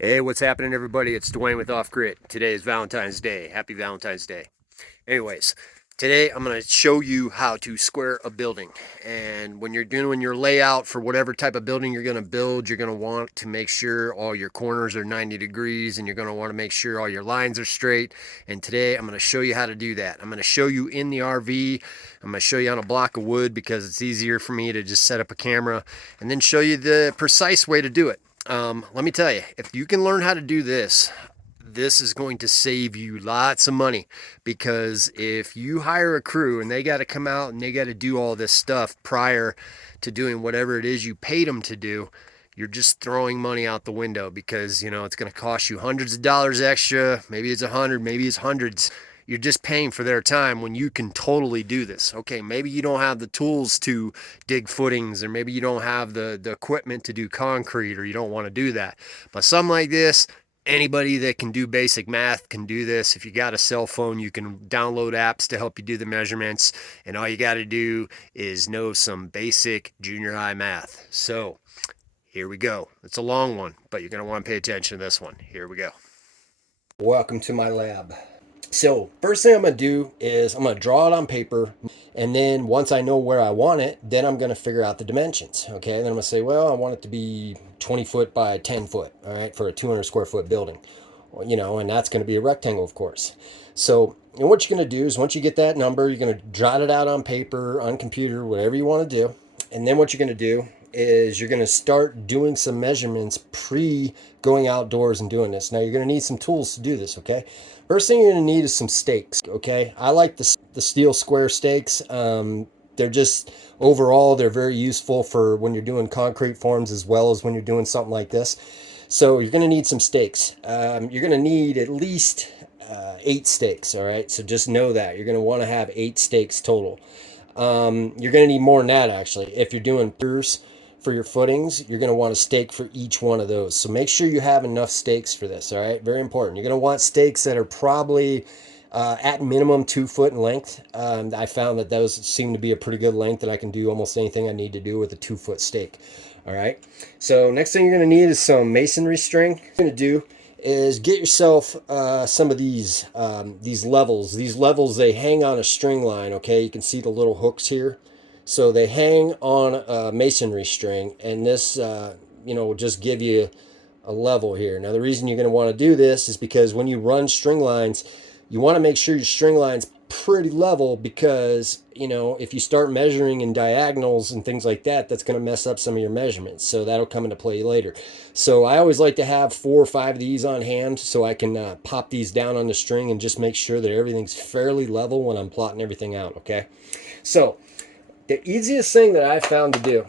Hey, what's happening, everybody? It's Dwayne with Off Grid. Today is Valentine's Day. Happy Valentine's Day. Anyways, today I'm going to show you how to square a building. And when you're doing your layout for whatever type of building you're going to build, you're going to want to make sure all your corners are 90 degrees and you're going to want to make sure all your lines are straight. And today I'm going to show you how to do that. I'm going to show you in the RV. I'm going to show you on a block of wood because it's easier for me to just set up a camera and then show you the precise way to do it. Let me tell you, if you can learn how to do this, this is going to save you lots of money, because if you hire a crew and they got to come out and they got to do all this stuff prior to doing whatever it is you paid them to do, you're just throwing money out the window, because it's going to cost you hundreds of dollars extra. Maybe it's 100, maybe it's hundreds. You're just paying for their time when you can totally do this. Okay, maybe you don't have the tools to dig footings, or maybe you don't have the equipment to do concrete, or you don't want to do that. But something like this, anybody that can do basic math can do this. If you got a cell phone, you can download apps to help you do the measurements, and all you got to do is know some basic junior high math. So here we go. It's a long one, but you're going to want to pay attention to this one. Here we go. Welcome to my lab. So first thing I'm going to do is I'm going to draw it on paper, and then once I know where I want it, then I'm going to figure out the dimensions. Okay, and then I'm going to say, well, I want it to be 20 foot by 10 foot, all right, for a 200 square foot building, and that's going to be a rectangle, of course. So, and what you're going to do is, once you get that number, you're going to jot it out on paper, on computer, whatever you want to do. And then what you're going to do is you're going to start doing some measurements pre going outdoors and doing this. Now you're going to need some tools to do this, okay? First thing you're going to need is some stakes, okay? I like the steel square stakes. They're just, overall, they're very useful for when you're doing concrete forms as well as when you're doing something like this. So you're going to need some stakes. You're going to need at least 8 stakes, all right? So just know that. You're going to want to have 8 stakes total. You're going to need more than that, actually. If you're doing piers for your footings, you're going to want a stake for each one of those. So make sure you have enough stakes for this, all right? Very important. You're going to want stakes that are probably at minimum 2 foot in length. I found that those seem to be a pretty good length, and I can do almost anything I need to do with a 2 foot stake. All right. So next thing you're going to need is some masonry string. What you're going to do is get yourself some of these levels. These levels, they hang on a string line. Okay, you can see the little hooks here. So they hang on a masonry string, and this will just give you a level here. Now the reason you're going to want to do this is because when you run string lines, you want to make sure your string line's pretty level, because if you start measuring in diagonals and things like that, that's going to mess up some of your measurements. So that'll come into play later. So I always like to have 4 or 5 of these on hand, so I can pop these down on the string and just make sure that everything's fairly level when I'm plotting everything out. Okay, so the easiest thing that I found to do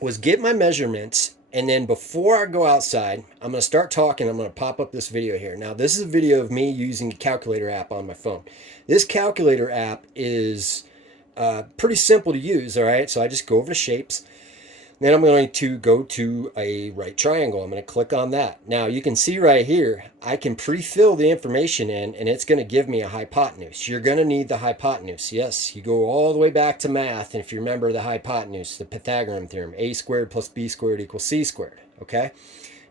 was get my measurements, and then before I go outside, I'm going to start talking. I'm going to pop up this video here. Now, this is a video of me using the calculator app on my phone. This calculator app is pretty simple to use, all right? So I just go over to shapes. Then I'm going to go to a right triangle. I'm going to click on that. Now you can see right here, I can pre-fill the information in, and it's going to give me a hypotenuse. You're going to need the hypotenuse. Yes, you go all the way back to math. And if you remember the hypotenuse, the Pythagorean theorem, a squared plus b squared equals c squared. Okay.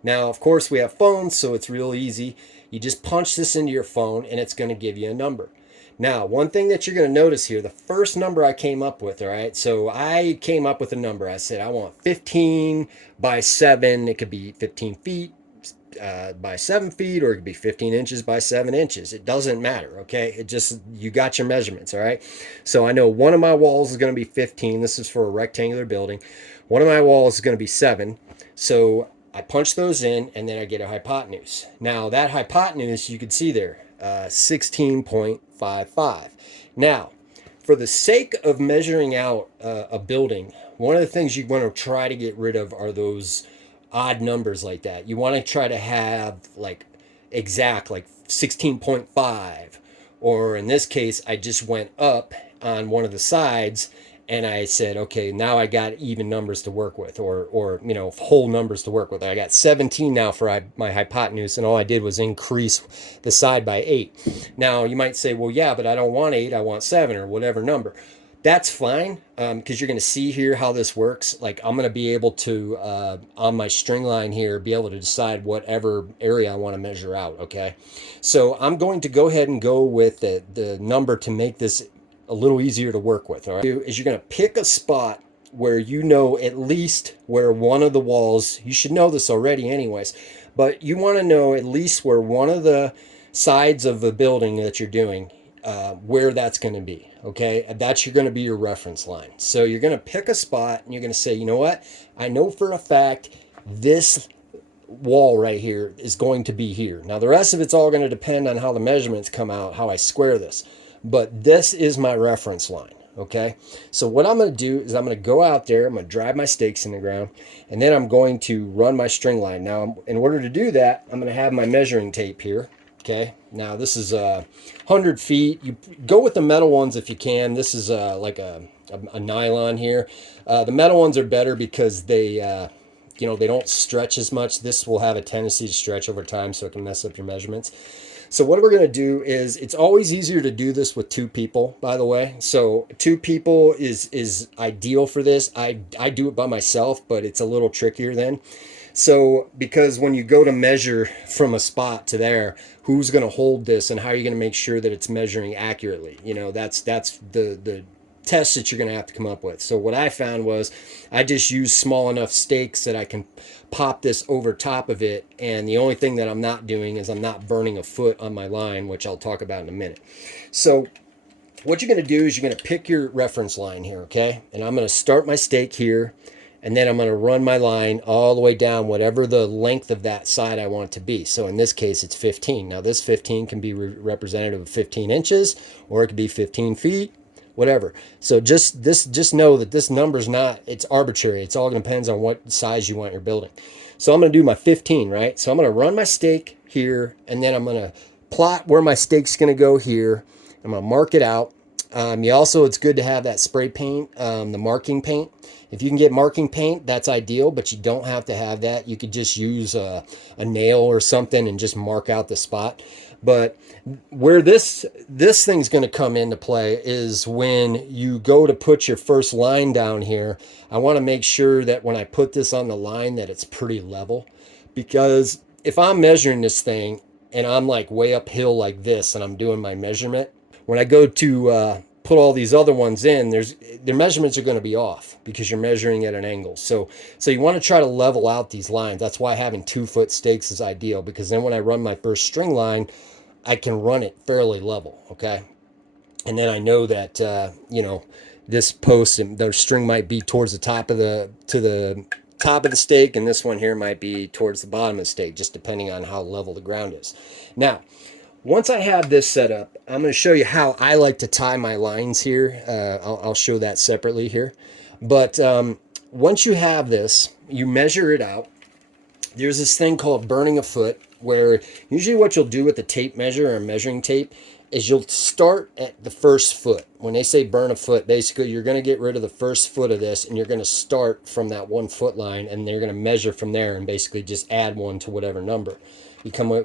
Now, of course, we have phones, so it's real easy. You just punch this into your phone, and it's going to give you a number. Now, one thing that you're going to notice here, the first number I came up with, all right, so I came up with a number. I said I want 15 by 7. It could be 15 feet by 7 feet, or it could be 15 inches by 7 inches. It doesn't matter, okay? It just, you got your measurements, all right? So I know one of my walls is going to be 15. This is for a rectangular building. One of my walls is going to be 7. So I punch those in, and then I get a hypotenuse. Now, that hypotenuse, you can see there, 16.55. Now, for the sake of measuring out a building, one of the things you want to try to get rid of are those odd numbers like that. You want to try to have like exact, like 16.5, or in this case, I just went up on one of the sides, and I said, okay, now I got even numbers to work with, or whole numbers to work with. I got 17 now for my hypotenuse, and all I did was increase the side by 8. Now you might say, well, yeah, but I don't want 8, I want 7, or whatever number. That's fine, because you're going to see here how this works. Like I'm going to be able to, on my string line here, be able to decide whatever area I want to measure out, okay? So I'm going to go ahead and go with the number to make this a little easier to work with, all right? Is you're going to pick a spot where you know at least where one of the walls, you should know this already anyways, but you want to know at least where one of the sides of the building that you're doing, where that's going to be. Okay, that's going to be your reference line. So you're going to pick a spot and you're going to say, you know what? I know for a fact this wall right here is going to be here. Now the rest of it's all going to depend on how the measurements come out, how I square this. But this is my reference line. Okay, so what I'm going to do is I'm going to go out there, I'm going to drive my stakes in the ground, and then I'm going to run my string line. Now, in order to do that, I'm going to have my measuring tape here. Okay, now this is 100 feet. You go with the metal ones if you can. This is like a nylon here. The metal ones are better because they, they don't stretch as much. This will have a tendency to stretch over time, so it can mess up your measurements. So what we're going to do is, it's always easier to do this with two people, by the way. So two people is ideal for this. I do it by myself, but it's a little trickier then. So because when you go to measure from a spot to there, who's going to hold this and how are you going to make sure that it's measuring accurately? That's the test that you're going to have to come up with. So what I found was I just used small enough stakes that I can pop this over top of it. And the only thing that I'm not doing is I'm not burning a foot on my line, which I'll talk about in a minute. So what you're going to do is you're going to pick your reference line here, okay? And I'm going to start my stake here, and then I'm going to run my line all the way down, whatever the length of that side I want it to be. So in this case, it's 15. Now this 15 can be representative of 15 inches, or it could be 15 feet, whatever. So just know that this number's not, it's arbitrary. It's all depends on what size you want your building. So I'm going to do my 15, right? So I'm going to run my stake here, and then I'm going to plot where my stake's going to go here. I'm going to mark it out. It's good to have that spray paint, the marking paint. If you can get marking paint, that's ideal, but you don't have to have that. You could just use a nail or something and just mark out the spot. But where this thing's going to come into play is when you go to put your first line down here. I want to make sure that when I put this on the line that it's pretty level, because if I'm measuring this thing and I'm like way uphill like this and I'm doing my measurement, when I go to put all these other ones in, their measurements are going to be off because you're measuring at an angle. So you want to try to level out these lines. That's why having 2-foot stakes is ideal, because then when I run my first string line, I can run it fairly level, okay? And then I know that this post and the string might be towards the top of the top of the stake, and this one here might be towards the bottom of the stake, just depending on how level the ground is. Now, once I have this set up, I'm going to show you how I like to tie my lines here. I'll show that separately here. But once you have this, you measure it out. There's this thing called burning a foot, where usually what you'll do with the tape measure or measuring tape is you'll start at the first foot. When they say burn a foot, basically you're going to get rid of the first foot of this, and you're going to start from that 1 foot line, and they're going to measure from there and basically just add one to whatever number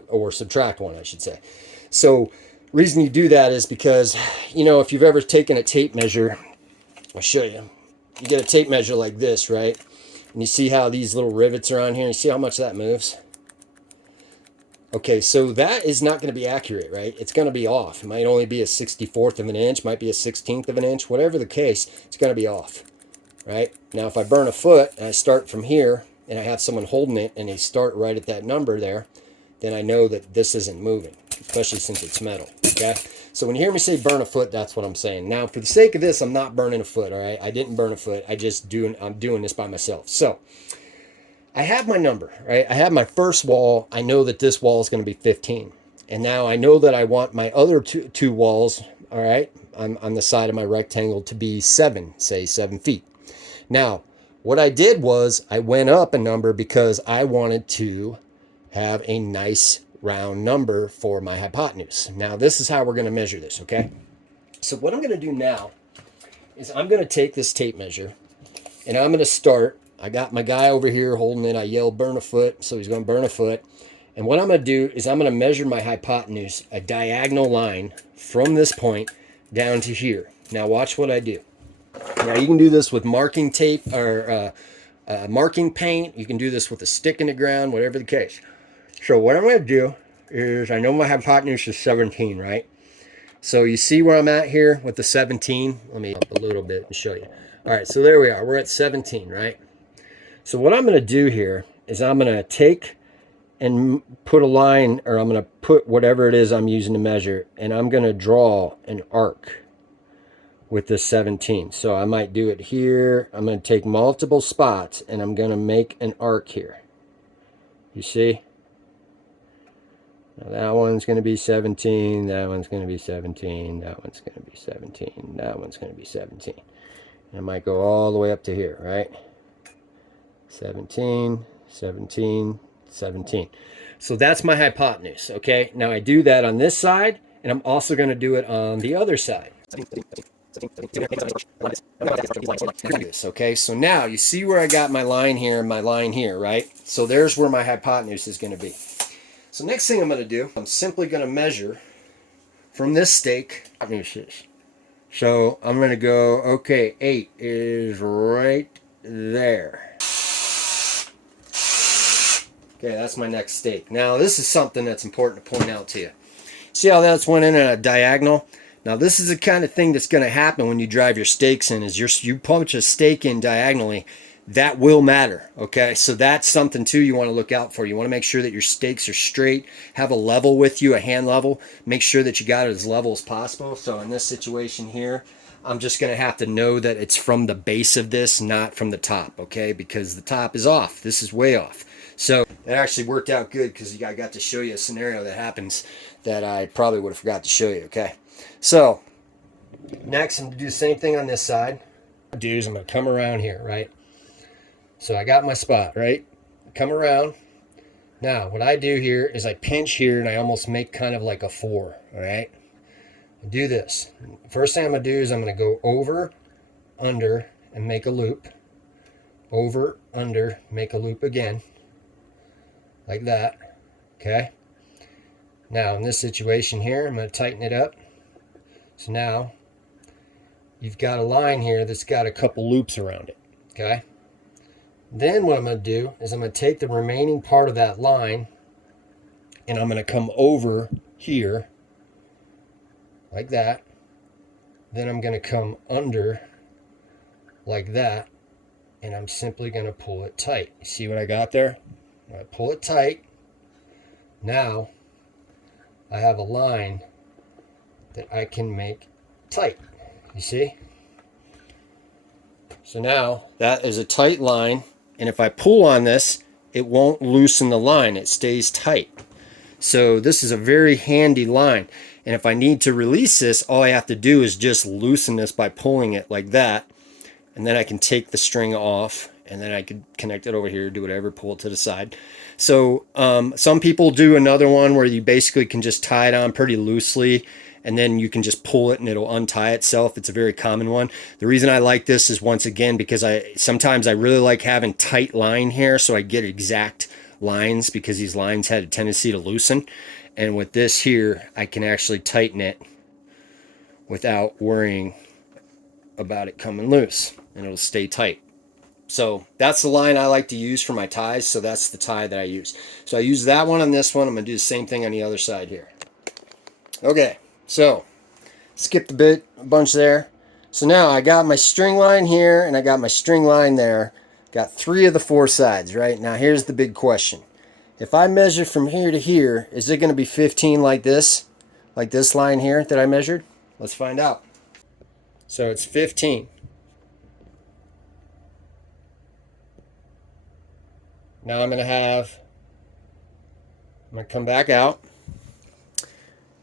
or subtract one, I should say. So reason you do that is because, if you've ever taken a tape measure, I'll show you. You get a tape measure like this, right? And you see how these little rivets are on here. You see how much that moves? Okay, so that is not going to be accurate, right? It's going to be off. It might only be a 64th of an inch, might be a 16th of an inch, whatever the case, it's going to be off, right? Now, if I burn a foot and I start from here and I have someone holding it and they start right at that number there, then I know that this isn't moving, especially since it's metal, okay? So when you hear me say burn a foot, that's what I'm saying. Now, for the sake of this, I'm not burning a foot, all right? I didn't burn a foot. I'm doing this by myself. So I have my number, right? I have my first wall. I know that this wall is going to be 15. And now I know that I want my other two walls, all right, on the side of my rectangle to be 7 feet. Now, what I did was I went up a number because I wanted to have a nice round number for my hypotenuse. Now, this is how we're going to measure this, okay? So what I'm going to do now is I'm going to take this tape measure, and I'm going to start. I got my guy over here holding it. I yelled burn a foot, so he's going to burn a foot. And what I'm going to do is I'm going to measure my hypotenuse, a diagonal line from this point down to here. Now watch what I do. Now you can do this with marking tape or marking paint. You can do this with a stick in the ground, whatever the case. So what I'm going to do is, I know my hypotenuse is 17, right? So you see where I'm at here with the 17? Let me up a little bit and show you. All right, so there we are. We're at 17, right? So what I'm going to do here is I'm going to take and put a line, or I'm going to put whatever it is I'm using to measure, and I'm going to draw an arc with this 17. So I might do it here. I'm going to take multiple spots and I'm going to make an arc here. You see? Now that one's going to be 17, that one's going to be 17, that one's going to be 17, that one's going to be 17. And I might go all the way up to here, right? 17, 17, 17. So that's my hypotenuse, okay? Now I do that on this side, and I'm also going to do it on the other side. Okay, so now you see where I got my line here and my line here, right? So there's where my hypotenuse is going to be. So next thing I'm going to do, I'm simply going to measure from this stake. So I'm going to go, okay, 8 is right there. Okay, that's my next stake. Now this is something that's important to point out to you. See how that's went in at a diagonal? Now this is the kind of thing that's going to happen when you drive your stakes in, is you punch a stake in diagonally. That will matter, okay? So that's something too you want to look out for. You want to make sure that your stakes are straight, have a level with you, a hand level. Make sure that you got it as level as possible. So in this situation here, I'm just going to have to know that it's from the base of this, not from the top, okay? Because the top is off. This is way off. So it actually worked out good because I got to show you a scenario that happens that I probably would have forgot to show you, okay? So next, I'm going to do the same thing on this side. What I'm going to do is I'm going to come around here, right? So I got my spot, right? Come around. Now, what I do here is I pinch here and I almost make kind of like a 4, all right? I do this. First thing I'm going to do is I'm going to go over, under, and make a loop. Over, under, make a loop again. Like that, okay? Now, in this situation here, I'm going to tighten it up. So now, you've got a line here that's got a couple loops around it, okay? Then what I'm going to do is I'm going to take the remaining part of that line and I'm going to come over here like that. Then I'm going to come under like that, and I'm simply going to pull it tight. You see what I got there? I pull it tight. Now I have a line that I can make tight. You see? So now that is a tight line, and if I pull on this, it won't loosen the line. It stays tight. So this is a very handy line. And if I need to release this, all I have to do is just loosen this by pulling it like that. And then I can take the string off, and then I could connect it over here, do whatever, pull it to the side. So some people do another one where you basically can just tie it on pretty loosely, and then you can just pull it and it'll untie itself. It's a very common one. The reason I like this is, once again, because sometimes I really like having tight line here so I get exact lines, because these lines had a tendency to loosen. And with this here, I can actually tighten it without worrying about it coming loose, and it'll stay tight. So that's the line I like to use for my ties. So that's the tie that I use. So I use that one on this one. I'm going to do the same thing on the other side here. Okay, so skipped a bunch there. So now I got my string line here and I got my string line there. Got 3 of the 4 sides, right? Now here's the big question. If I measure from here to here, is it going to be 15 like this line here that I measured? Let's find out. So it's 15. Now I'm going to come back out.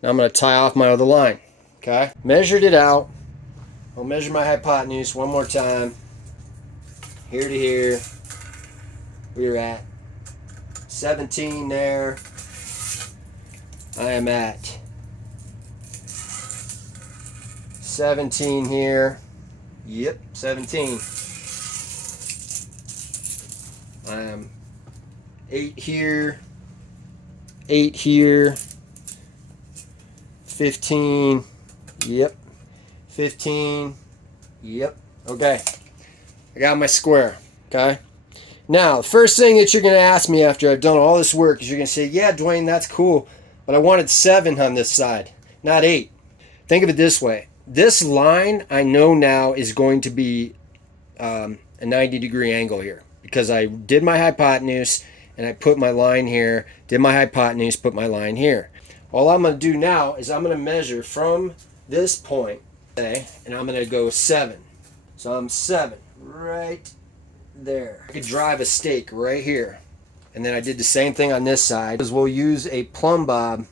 Now I'm going to tie off my other line. Okay? Measured it out. I'll measure my hypotenuse one more time. Here to here. We're at 17 there. I am at 17 here. Yep, 17. I am 8 here, 8 here, 15, yep, 15, yep, Okay, I got my square. Okay. Now, the first thing that you're going to ask me after I've done all this work is you're going to say, yeah, Dwayne, that's cool, but I wanted 7 on this side, not 8. Think of it this way. This line I know now is going to be a 90-degree angle here because I did my hypotenuse and I put my line here, did my hypotenuse, put my line here. All I'm going to do now is I'm going to measure from this point, okay, and I'm going to go 7. So I'm 7 right there. I could drive a stake right here. And then I did the same thing on this side. We'll use a plumb bob,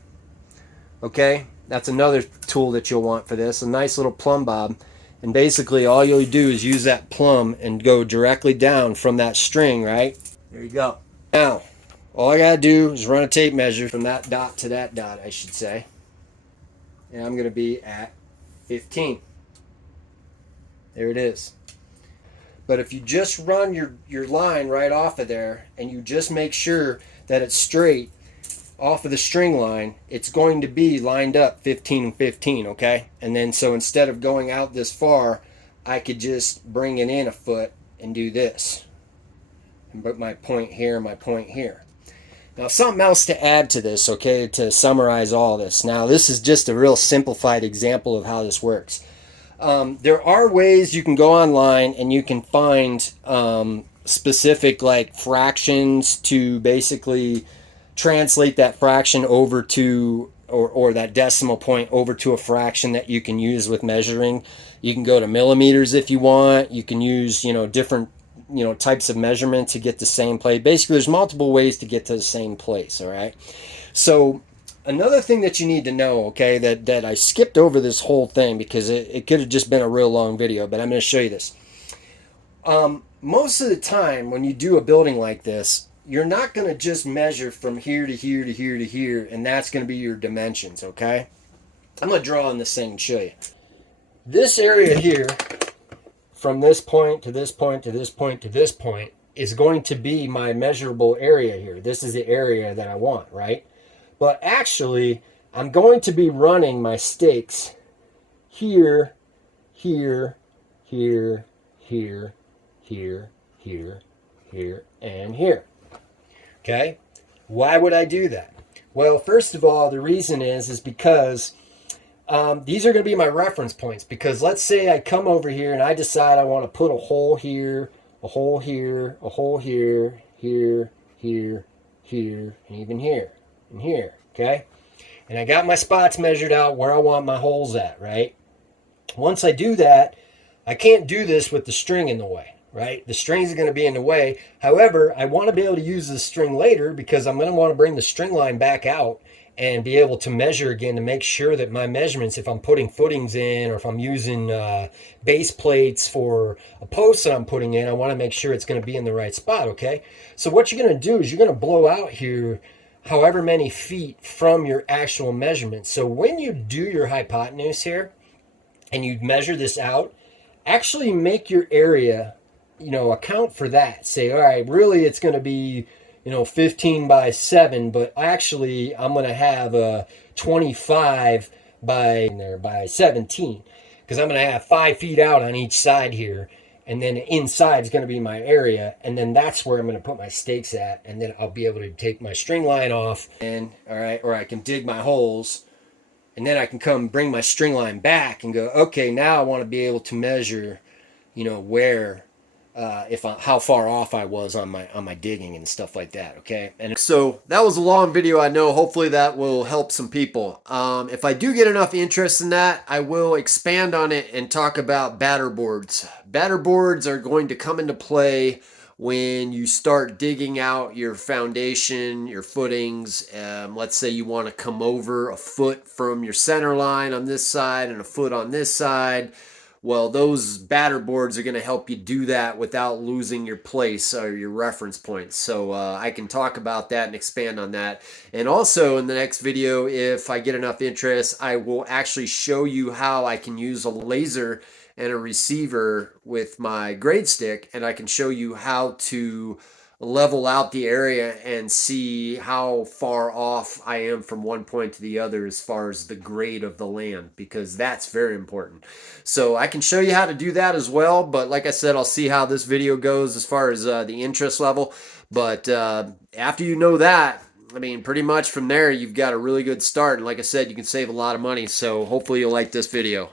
okay? That's another tool that you'll want for this, a nice little plumb bob. And basically all you'll do is use that plumb and go directly down from that string, right? There you go. Now, all I gotta do is run a tape measure from that dot to that dot, I should say. And I'm gonna be at 15. There it is. But if you just run your line right off of there and you just make sure that it's straight off of the string line, it's going to be lined up 15 and 15, okay? And then so instead of going out this far, I could just bring it in a foot and do this. And put my point here, my point here. Now, something else to add to this, okay, to summarize all this. Now, this is just a real simplified example of how this works. There are ways you can go online and you can find specific like fractions to basically translate that fraction over to or that decimal point over to a fraction that you can use with measuring. You can go to millimeters if you want. You can use, different, types of measurement to get the same place. Basically, there's multiple ways to get to the same place, all right? So another thing that you need to know, okay, that I skipped over this whole thing because it could have just been a real long video, but I'm going to show you this. Most of the time when you do a building like this, you're not going to just measure from here to here to here to here, and that's going to be your dimensions, okay? I'm going to draw on this thing and show you. This area here, from this point to this point to this point to this point, is going to be my measurable area here. This is the area that I want, right? But actually, I'm going to be running my stakes here, here, here, here, here, here, here, and here. Okay? Why would I do that? Well, first of all, the reason is because these are going to be my reference points. Because let's say I come over here and I decide I want to put a hole here, a hole here, a hole here, here, here, here, and even here, and here. Okay? And I got my spots measured out where I want my holes at, right? Once I do that, I can't do this with the string in the way, right? The strings are going to be in the way. However, I want to be able to use the string later because I'm going to want to bring the string line back out and be able to measure again to make sure that my measurements, if I'm putting footings in or if I'm using base plates for a post that I'm putting in, I want to make sure it's going to be in the right spot, okay? So what you're going to do is you're going to blow out here however many feet from your actual measurement. So when you do your hypotenuse here and you measure this out, actually make your area, account for that. Say, all right, really it's going to be, 15 by 7, but actually I'm going to have a 25 by 17 because I'm going to have 5 feet out on each side here. And then inside is going to be my area, and then that's where I'm going to put my stakes at, and then I'll be able to take my string line off, and all right, or I can dig my holes, and then I can come bring my string line back and go, okay, now I want to be able to measure, where, how far off I was on my digging and stuff like that. Okay, and so that was a long video. I know. Hopefully that will help some people. If I do get enough interest in that, I will expand on it and talk about batter boards. Batter boards are going to come into play when you start digging out your foundation, your footings. Let's say you want to come over a foot from your center line on this side and a foot on this side. Well, those batter boards are going to help you do that without losing your place or your reference points. So I can talk about that and expand on that. And also in the next video, if I get enough interest, I will actually show you how I can use a laser and a receiver with my grade stick, and I can show you how to level out the area and see how far off I am from one point to the other as far as the grade of the land, because that's very important. So I can show you how to do that as well, but like I said, I'll see how this video goes as far as the interest level. But after you know that, I mean, pretty much from there, you've got a really good start. And like I said, you can save a lot of money. So hopefully you'll like this video.